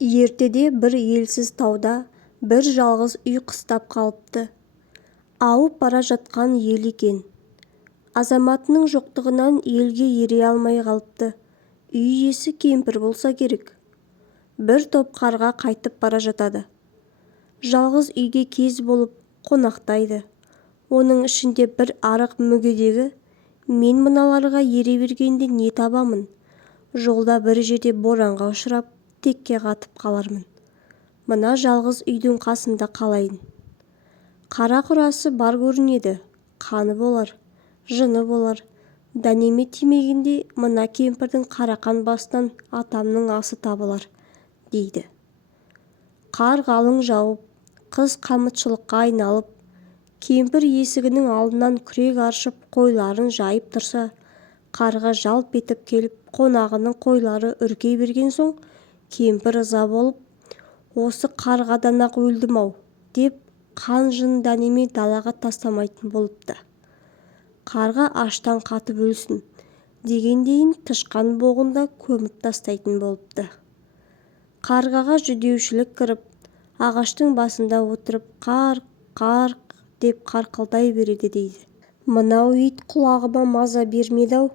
Ертеде бір елсіз тауда бір жалғыз үй қыстап қалыпты. Ауып бара жатқан ел екен. Азаматының жоқтығынан елге ере алмай қалыпты. Үй иесі кемпір болса керек. Бір топ қарға қайтып бара жатады. Жалғыз үйге кез болып қонақтайды. Оның ішінде бір арық мүгедегі: мен мыналарға ере бергенде не табамын? Жолда бір жерде боранға ұшырап, текке қатып қалармын. Мына жалғыз үйдің қасында қалайын. Қара құрасы бар көрінеді, қаны болар, жыны болар. Дәнеме тимегенде мына кемпірдің қарақан басынан атамның асы табылар, дейді. Қар қалың жауып, қыс қамытшылыққа айналып, кемпір есігінің алдынан күрек аршып қойларын жайып тұрса, қарға жалп етіп келіп қонағының қойлары үркей берген соң, кемпір ыза болып: осы қарғадан-ақ өлдім-ау, деп қан-жын дәнеме далаға тастамайтын болыпты. Қарға аштан қатып өлсін дегендейін тышқан боғында көміп тастайтын болыпты. Қарғаға жүдеушілік кіріп, ағаштың басында отырып қарқ-қарқ деп қарқылдай береді, дейді. Мынау ит құлағыма маза бермеді-ау,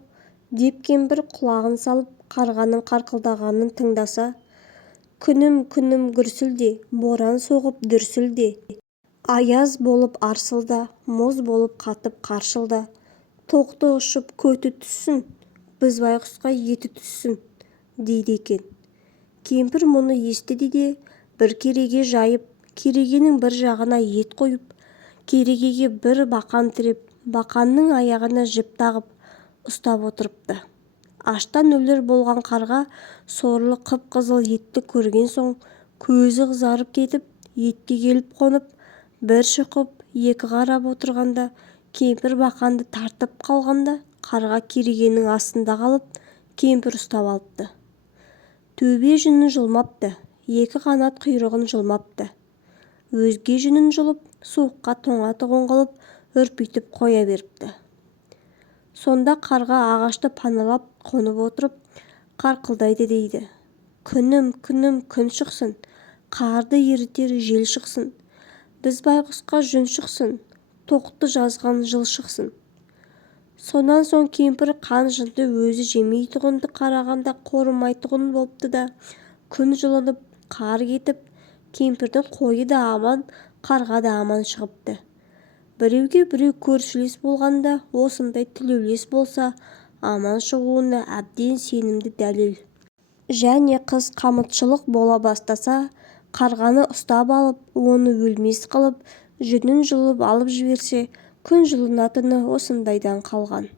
деп кемпір құлағын салып қарғаның қарқылдағанын тыңдаса: күнім гүрсілде, боран соғып дүрсілде, аяз болып арсылда, мұз болып қатып қаршылда, тоқты ұшып көті түссін, біз байқұсқа еті түссін, дейді екен. Кемпір мұны естіді де бір кереге жайып, керегенің бір жағына ет қойып, керегеге бір бақан тіреп, бақанның аяғына жіп тағып ұстап отырыпты. Аштан өлер болған қарға сорлы қып-қызыл етті көрген соң көзі қызарып кетіп, етке келіп қонып, бір шұқып, екі қарап отырғанда, кемпір бақанды тартып қалғанда, қарға керегенің астында қалып, кемпір ұстап алыпты. Төбе жүнін жұлмапты, екі қанат құйрығын жұлмапты. Өзге жүнін жұлып, суыққа тоңа-тоғын қылып үрпитіп қоя беріпті. Сонда қарға ағашты паналап қонып отырып қарқылдайды, дейді. Күнім күн шықсын, қарды ерітер жел шықсын, біз байқұсқа жүн шықсын, тоқты жазған жыл шықсын. Сонан соң кемпір қан-жынды өзі жемейтұғынды қарағанда қорымайтұғын болыпты да, күн жылынып, қар кетіп, кемпірдің қойы да аман, қарға да аман шығыпты. Біреуге біреу көршілес болғанда осындай тілеулес болса, аман шығуына әбден сенімді дәлел. Және қыз қамытшылық бола бастаса, қарғаны ұстап алып, оны өлмес қылып, жүнін жұлып алып жіберсе, күн жылынатыны осындайдан қалған.